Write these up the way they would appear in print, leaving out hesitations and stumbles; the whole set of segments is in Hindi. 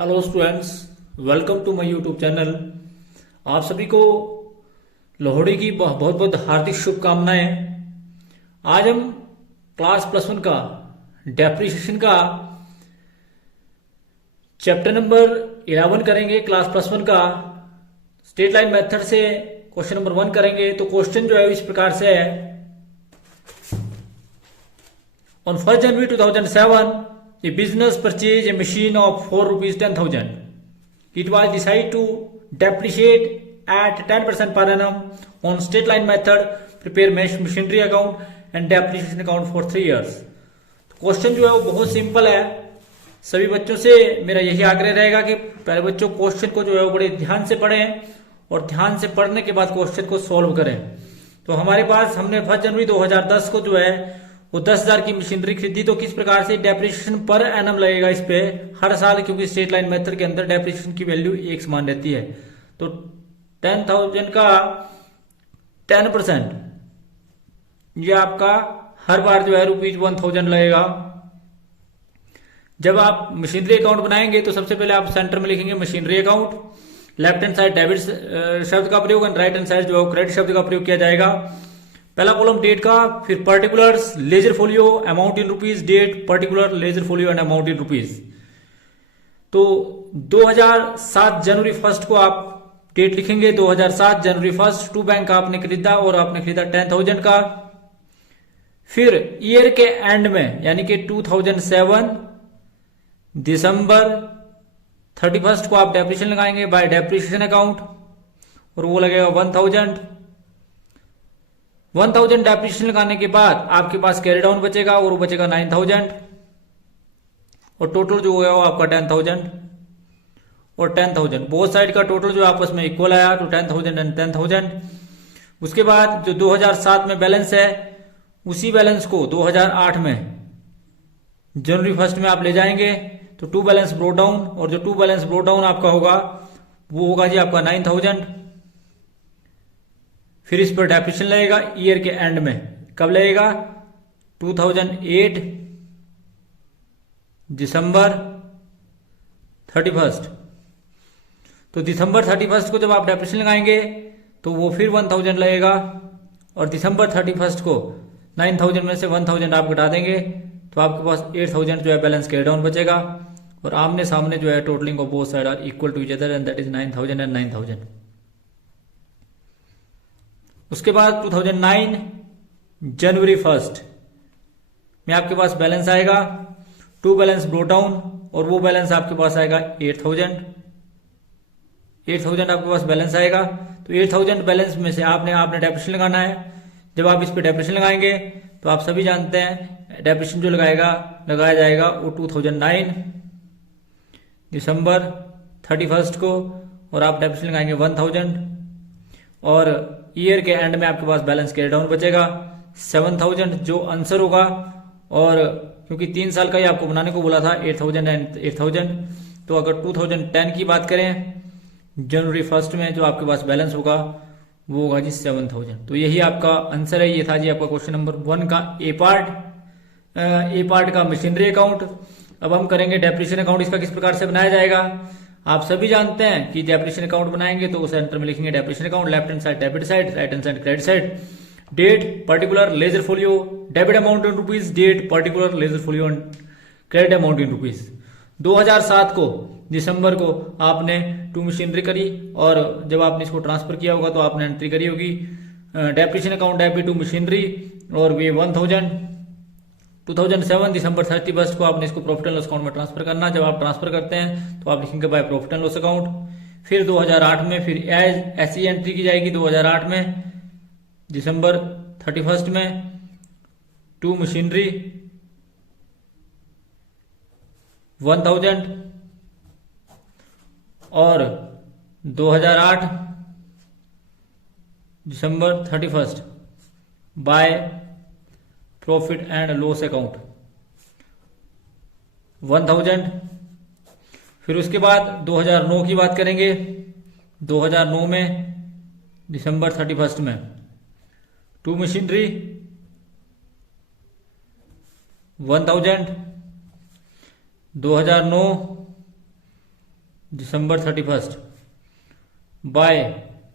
Hello students, welcome to my YouTube channel. आप सभी को लोहड़ी की बहुत बहुत हार्दिक शुभकामनाएं। आज हम क्लास +1 का डेप्रिसिएशन का चैप्टर नंबर 11 करेंगे। क्लास +1 का स्ट्रेट लाइन मेथड से क्वेश्चन नंबर 1 करेंगे। तो क्वेश्चन जो है इस प्रकार से है। On 1st January 2007, a business purchased a machine of 4 rupees 10,000. It was decided to depreciate at 10% per annum on straight line method, prepare machinery account and depreciation account for 3 years. Question जो है वो बहुत सिंपल है। सभी बच्चों से मेरा यही आग्रह रहेगा कि पहले बच्चों क्वेश्चन को जो है वो बड़े ध्यान से पढ़ें और ध्यान से पढ़ने के बाद क्वेश्चन को सॉल्व करें। तो हमारे पास हमने 1 जनवरी 2010 को जो है वो 10,000 की मशीनरी खरीदी। तो किस प्रकार से डेप्रिसिएशन पर एनम लगेगा इस पे हर साल, क्योंकि स्ट्रेट लाइन मेथड के अंदर डेप्रिसिएशन की वैल्यू एक समान रहती है। तो 10,000 का 10% ये आपका हर बार जो है ₹1000 लगेगा। जब आप मशीनरी अकाउंट बनाएंगे तो सबसे पहले आप सेंटर में लिखेंगे machinery account. Left hand side debit शब्द का प्रयोग और राइट हैंड साइड जो है क्रेडिट शब्द का प्रयोग किया जाएगा। पहला कॉलम डेट का, फिर particulars, ledger folio, amount in rupees, date, particular, ledger folio and amount in rupees. तो 2007 जनवरी 1 को आप डेट लिखेंगे। 2007 जनवरी 1 टू बैंक का आपने खरीदा और आपने खरीदा 10,000 का। फिर ईयर के एंड में यानी कि 2007 दिसंबर 31 को आप डेप्रिसिएशन लगाएंगे बाय डेप्रिसिएशन अकाउंट और वो लगेगा 1000 डेप्रिसिएशन लगाने के बाद आपके पास कैरी डाउन बचेगा और वो बचेगा 9,000 और टोटल जो है वो आपका 10,000 और 10,000 बोथ साइड का टोटल जो आपस में इक्वल आया। तो 10,000 एंड 10,000। उसके बाद जो 2007 में बैलेंस है उसी बैलेंस को 2008 में जनवरी 1 में आप ले जाएंगे। तो टू बैलेंस ब्रोट डाउन और जो टू बैलेंस ब्रोट डाउन आपका होगा वो होगा जी आपका 9,000। फिर इस पर डेप्रिसिएशन लगेगा ईयर के एंड में। कब लगेगा? 2008 दिसंबर 31। तो दिसंबर 31 को जब आप डेप्रिसिएशन लगाएंगे तो वो फिर 1000 लगेगा और दिसंबर 31 को 9,000 में से 1000 आप घटा देंगे तो आपके पास 8,000 जो है बैलेंस कैरी डाउन बचेगा और आमने सामने जो है totalling of both side are equal to each other and that is 9,000 and 9,000। उसके बाद 2009 जनवरी 1 में आपके पास बैलेंस आएगा टू बैलेंस ब्रोट डाउन और वो बैलेंस आपके पास आएगा 8,000 आपके पास बैलेंस आएगा। तो 8,000 बैलेंस में से आपने डेप्रिसिएशन लगाना है। जब आप इस पे डेप्रिसिएशन लगाएंगे तो आप सभी जानते हैं डेप्रिसिएशन जो लगाया जाएगा वो 2009 दिसंबर 31 को और आप डेप्रिसिएशन लगाएंगे 1000 और ईयर के एंड में आपके पास बैलेंस कैरी डाउन बचेगा 7,000 जो आंसर होगा। और क्योंकि 3 साल का ही आपको बनाने को बोला था 8,000 एंड 8,000, तो अगर 2010 की बात करें जनवरी 1 में जो आपके पास बैलेंस होगा वो होगा जी 7,000। तो यही आपका आंसर है। ये था जी आपका क्वेश्चन नंबर 1 का ए पार्ट का मशीनरी अकाउंट। अब हम करेंगे डेप्रिसिएशन अकाउंट। इसका किस प्रकार से बनाया जाएगा आप सभी जानते हैं कि डेप्रिसिएशन अकाउंट बनाएंगे तो उस सेंटर में लिखेंगे depreciation account. Left hand side debit side, right hand side credit side. Date, particular, ledger folio, debit amount in rupees, date, particular, ledger folio and credit amount in rupees. 2007 को दिसंबर को आपने टू मशीनरी करी और जब आपने इसको ट्रांसफर किया होगा तो आपने एंट्री करी होगी depreciation account debit to machinery और वे 1000। 2007 दिसंबर 31 को आपने इसको प्रॉफिट एंड लॉस अकाउंट में ट्रांसफर करना। जब आप ट्रांसफर करते हैं तो आप लिखेंगे by profit and loss account. फिर 2008 में फिर ऐसी एंट्री की जाएगी 2008 में दिसंबर 31 में टू मशीनरी 1000 और 2008 दिसंबर 31 by profit and loss account 1000। फिर उसके बाद 2009 की बात करेंगे। 2009 में दिसंबर 31 में टू मशीनरी 1000। 2009 दिसंबर 31 by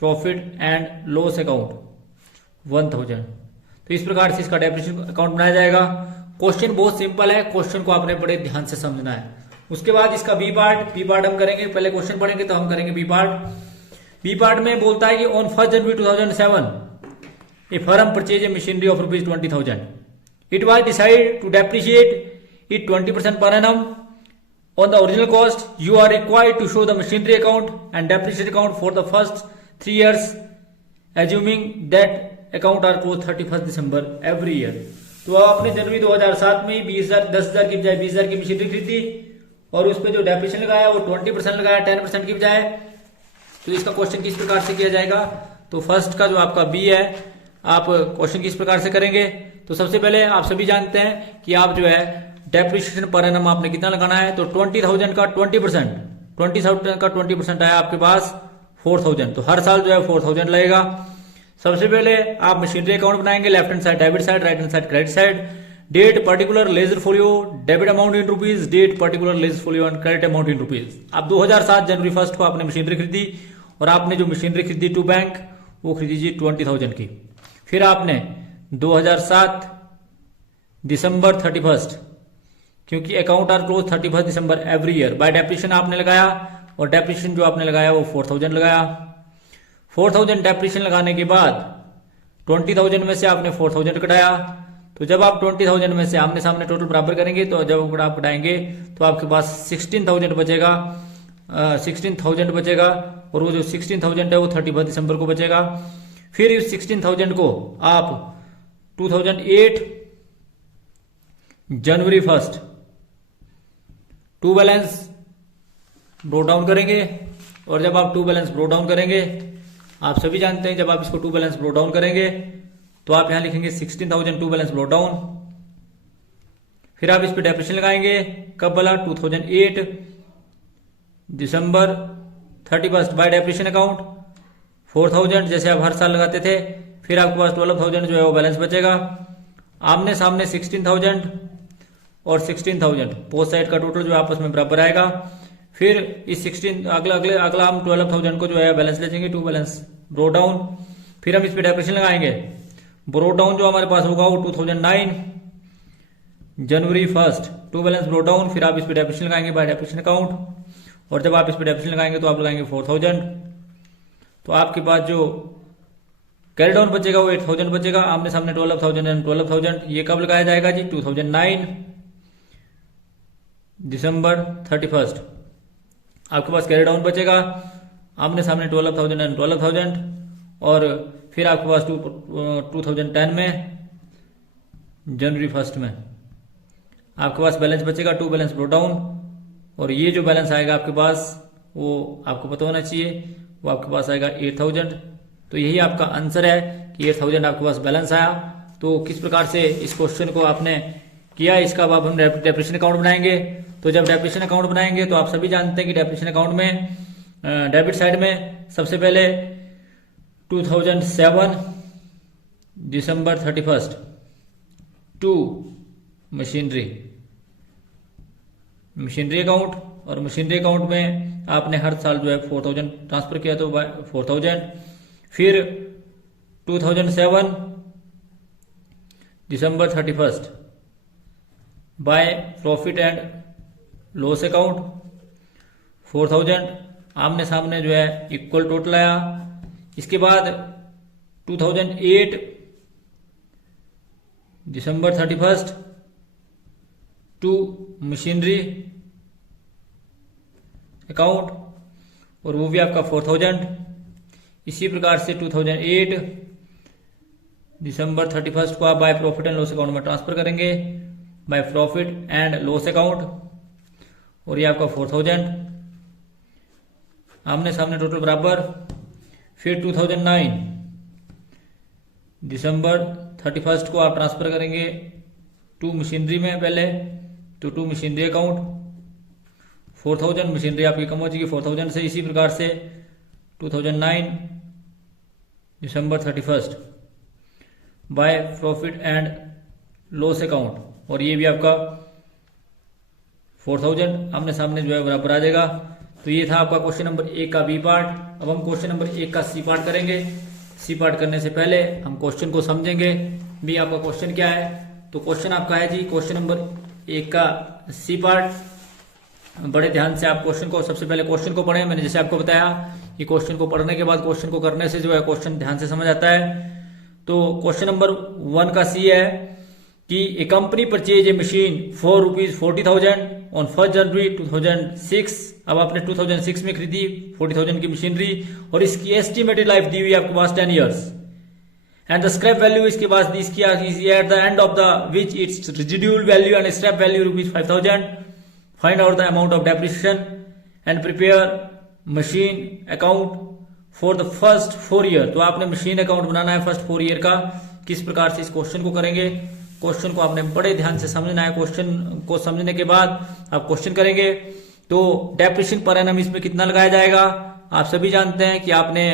profit and loss account 1000। तो इस प्रकार से इसका डेप्रिसिएशन अकाउंट बनाया जाएगा। क्वेश्चन बहुत सिंपल है, क्वेश्चन को आपने बड़े ध्यान से समझना है। उसके बाद इसका बी पार्ट हम करेंगे, पहले क्वेश्चन पढ़ेंगे तो हम करेंगे बी पार्ट में बोलता है कि on 1 January 2007 a firm purchase a machinery of ₹20,000 it was decide to depreciate it 20% per annum on the original cost. You are required to show the machinery account and depreciation account for the first 3 years assuming that account are closed 31st December every year. तो आपने जनवरी 2007 में 10,000 की बजाय 20,000 की मशीनरी खरीदी और उस पर जो डेप्रिसिएशन लगाया वो 20% लगाया 10% की बजाय। तो इसका क्वेश्चन किस प्रकार से किया जाएगा? तो फर्स्ट का जो आपका बी है, आप क्वेश्चन किस प्रकार से करेंगे? तो सबसे पहले आप सभी जानते हैं कि आप जो है डेप्रिसिएशन पर एनम आपने कितना लगाना है। तो 20,000 का 20%, 20,000 का 20% आया आपके पास 4,000। तो हर साल जो है 4,000 लगेगा। सबसे पहले आप मशीनरी अकाउंट बनाएंगे, left hand side debit side, right hand side credit side. Date particular ledger folio, debit amount in rupees, date particular ledger folio and credit amount in rupees. अब 2007 जनवरी 1 को आपने मशीनरी खरीदी और आपने जो मशीनरी खरीदी टू बैंक वो खरीदी जी 20,000 की। फिर आपने 2007 दिसंबर 31, क्योंकि account are close 31 December every year, by depreciation आपने लगाया और डेप्रिसिएशन जो आपने लगाया वो 4,000 लगाया। 4,000 डेप्रिसिएशन लगाने के बाद 20,000 में से आपने 4,000 कटाया। तो जब आप 20,000 में से आमने सामने टोटल बराबर करेंगे तो जब आप कटाएंगे तो आपके पास 16,000 बचेगा, 16,000 बचेगा और वो जो 16,000 है वो 31 दिसंबर को बचेगा। फिर इस 16,000 को आप 2008 जनवरी 1 टू बैलेंस ब्रो डाउन करेंगे और जब आप टू बैलेंस ब्रो डाउन करेंगे, आप सभी जानते हैं जब आप इसको टू बैलेंस ब्रो डाउन करेंगे तो आप यहां लिखेंगे 16,000 टू बैलेंस ब्रो डाउन। फिर आप इस पे डेप्रिसिएशन लगाएंगे, कब वाला? 2008 दिसंबर 31 बाय डेप्रिसिएशन अकाउंट 4,000 जैसे आप हर साल लगाते थे। फिर आपके पास 12,000 जो है वो बैलेंस बचेगा। आमने सामने 16,000 और 16,000 पोस्ट साइड का टोटल जो आपस में बराबर आएगा। फिर इस 16 अगला हम 12,000 को जो है बैलेंस ले जाएंगे टू बैलेंस ब्रो डाउन। फिर हम इस पे डेप्रिसिएशन लगाएंगे, ब्रो डाउन जो हमारे पास होगा वो 2009 जनवरी 1 टू बैलेंस ब्रो डाउन। फिर आप इस पे डेप्रिसिएशन लगाएंगे बाय डेप्रिसिएशन अकाउंट और जब आप इस पे डेप्रिसिएशन लगाएंगे तो आप लगाएंगे 4,000। तो आपके पास जो कैरी डाउन बचेगा वो 8,000 बचेगा। आमने सामने 12,000 एंड 12,000। ये कब लगाया जाएगा जी? 2009 दिसंबर 31 आपके पास कैरी डाउन बचेगा। आमने सामने 12,000 एंड 12,000 और फिर आपके पास 2010 में जनवरी 1 में आपके पास बैलेंस बचेगा टू बैलेंस ब्रो डाउन और ये जो बैलेंस आएगा आपके पास वो आपको पता होना चाहिए, वो आपके पास आएगा 8,000। तो यही आपका आंसर है कि 8,000 आपके पास बैलेंस आया। तो किस प्रकार से इस क्वेश्चन को आपने किया, इसका अब हम डेप्रिसिएशन अकाउंट बनाएंगे। तो जब डेप्रिसिएशन अकाउंट बनाएंगे तो आप सभी जानते हैं कि डेप्रिसिएशन अकाउंट में डेबिट साइड में सबसे पहले 2007 दिसंबर 31 टू मशीनरी अकाउंट और मशीनरी अकाउंट में आपने हर साल जो है 4,000 ट्रांसफर किया तो 4,000। फिर 2007 दिसंबर 31 by profit and loss account 4,000 आमने सामने जो है इक्वल टोटल आया। इसके बाद 2008 दिसंबर 31 टू मशीनरी अकाउंट और वो भी आपका 4,000। इसी प्रकार से 2008 दिसंबर 31 को आप bye profit and loss account में ट्रांसफर करेंगे, bye profit and loss account और ये आपका 4,000 आमने सामने टोटल बराबर। फिर 2009 दिसंबर 31 को आप ट्रांसफर करेंगे टू मशीनरी में पहले, तो टू मशीनरी अकाउंट 4,000 मशीनरी आपकी कम हो जाएगी 4,000 से। इसी प्रकार से 2009 दिसंबर 31 by profit and loss account और ये भी आपका 4,000 आमने सामने जो है बराबर आ जाएगा। तो ये था आपका क्वेश्चन नंबर 1 का बी पार्ट। अब हम क्वेश्चन नंबर 1 का सी पार्ट करेंगे। सी पार्ट करने से पहले हम क्वेश्चन को समझेंगे भी आपका क्वेश्चन क्या है। तो क्वेश्चन आपका है जी क्वेश्चन नंबर 1 का सी पार्ट। बड़े ध्यान से आप क्वेश्चन को, सबसे पहले क्वेश्चन को पढ़ें। मैंने जैसे आपको बताया कि क्वेश्चन को पढ़ने के बाद क्वेश्चन को करने से जो है क्वेश्चन ध्यान से समझ आता है। तो क्वेश्चन नंबर 1 का सी है कि a company purchase a machine for ₹40,000 on 1 January 2006। अब आपने 2006 में खरीदी 40,000 की मशीनरी और इसकी एस्टिमेटेड लाइफ दी हुई आपके पास 10 years and the scrap value इसके पास इसकी at the end of the which it's residual value and scrap value ₹5,000। Find out the amount of depreciation and prepare machine account for the first 4 year. तो आपने मशीन अकाउंट बनाना है फर्स्ट 4 ईयर का। किस प्रकार से इस क्वेश्चन को करेंगे, क्वेश्चन को आपने बड़े ध्यान से समझना है। क्वेश्चन को समझने के बाद आप क्वेश्चन करेंगे। तो डेप्रिसिएशन पर एनम इसमें कितना लगाया जाएगा, आप सभी जानते हैं कि आपने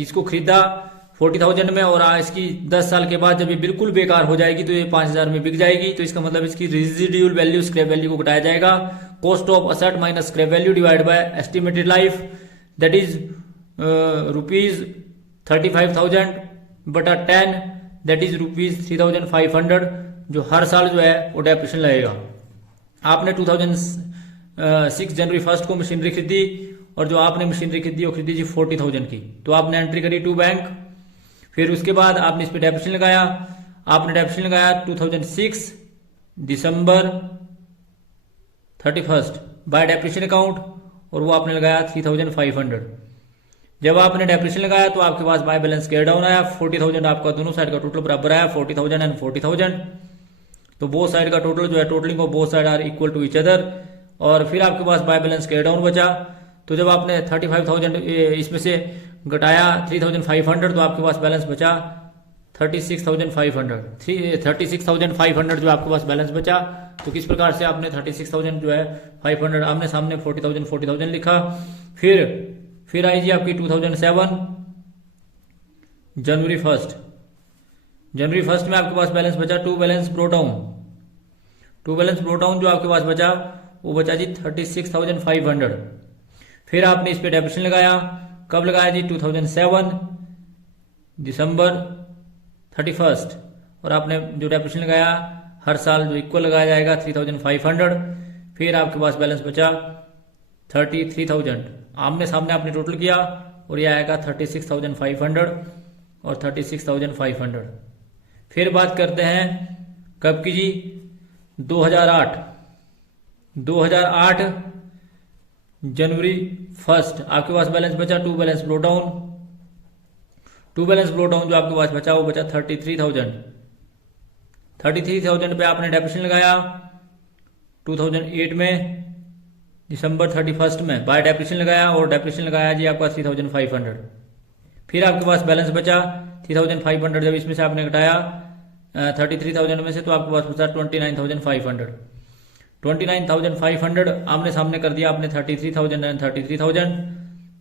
इसको खरीदा 40,000 में और इसकी 10 साल के बाद जब ये बिल्कुल बेकार हो जाएगी तो ये 5,000 में बिक जाएगी। तो इसका मतलब इसकी रेजिडुअल वैल्यू स्क्रैप वैल्यू को घटाया जाएगा। Cost of asset minus scrap value divide by estimated life that is ₹35,000 बटा 10 दैट इज ₹3,500 जो हर साल जो है वो डेप्रिसिएशन लगेगा। आपने 2006 जनवरी 1 को मशीनरी खरीदी और जो आपने मशीनरी खरीदी वो खरीदी जी 40,000 की। तो आपने एंट्री करी टू बैंक। फिर उसके बाद आपने इस पे डेप्रिसिएशन लगाया। आपने डेप्रिसिएशन लगाया 2006 दिसंबर 31 बाय डेप्रिसिएशन अकाउंट और वो आपने लगाया 3,500। जब आपने डेप्रिसिएशन लगाया तो आपके पास बाय बैलेंस कैरी डाउन आया 40,000। आपका दोनों साइड का टोटल बराबर आया 40,000 एंड 40,000। तो बोथ साइड का टोटल जो है totalling of both side are equal to each other. और फिर आपके पास बाय बैलेंस कैरी डाउन बचा। तो जब आपने 35,000 इसमें से घटाया 3,500 तो आपके पास बैलेंस बचा 36,500। 36,500 जो आपके पास बैलेंस बचा। तो किस प्रकार से आपने 36,000 जो है 500 आमने सामने 40,000 लिखा। फिर आई जी आपकी 2007 जनवरी 1 में आपके पास बैलेंस बचा टू बैलेंस ब्रोट डाउन जो आपके पास बचा वो बचा जी 36,500। फिर आपने इस पे डेप्रिसिएशन लगाया। कब लगाया जी 2007 दिसंबर 31 और आपने जो डेप्रिसिएशन लगाया हर साल जो इक्वल लगाया जाएगा 3,500। फिर आपके पास बैलेंस बचा 33,000। आमने सामने आपने टोटल किया और ये आएगा 36,500 और 36,500। फिर बात करते हैं कब की जी 2008 जनवरी 1 आपके पास बैलेंस बचा टू बैलेंस ब्रो डाउन जो आपके पास बचा वो बचा 33,000 पे आपने डेप्रिसिएशन लगाया 2008 में दिसंबर 31 में बाय डेप्रिसिएशन लगाया और डेप्रिसिएशन लगाया जी आपका 3,500। फिर आपके पास बैलेंस बचा 3,500। जब इसमें से आपने घटाया 33,000 में से तो आपके पास बचा 29,500। 29,500 आमने सामने कर दिया आपने 33,000 and 33,000।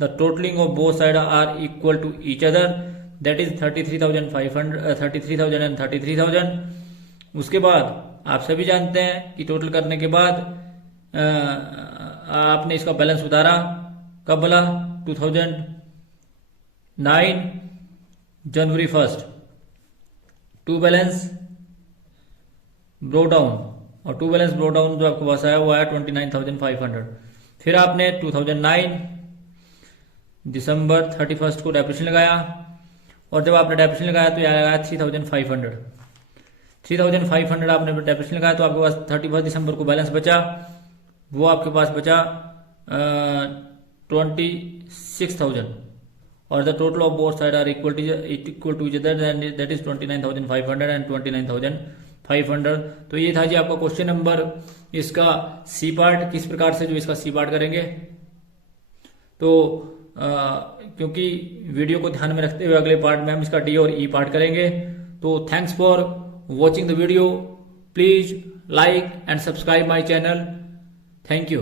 The totalling of both side are equal to each other that is 33,000 and 33,000। उसके बाद आप सभी जानते हैं कि टोटल करने के बाद आपने इसका बैलेंस उतारा। कब बोला 2009 जनवरी 1 टू बैलेंस ब्रो डाउन और टू बैलेंस ब्रो डाउन जो आपके पास आया वो आया 29,500। फिर आपने 2009 दिसंबर 31 को डेप्रिसिएशन लगाया और जब आपने डेप्रिसिएशन लगाया तो यह आया 3,500। 3,500 आपने डेप्रिसिएशन लगाया तो आपके पास 31 दिसंबर को बैलेंस बचा वो आपके पास बचा 26,000 और the total of both side are equal to each other that is 29,500 and 29,500। तो ये था जी आपका क्वेश्चन नंबर इसका सी पार्ट। किस प्रकार से जो इसका सी पार्ट करेंगे तो क्योंकि वीडियो को ध्यान में रखते हुए अगले पार्ट में हम इसका डी और ई पार्ट करेंगे। तो thanks for watching the video. Please like and subscribe my channel. Thank you.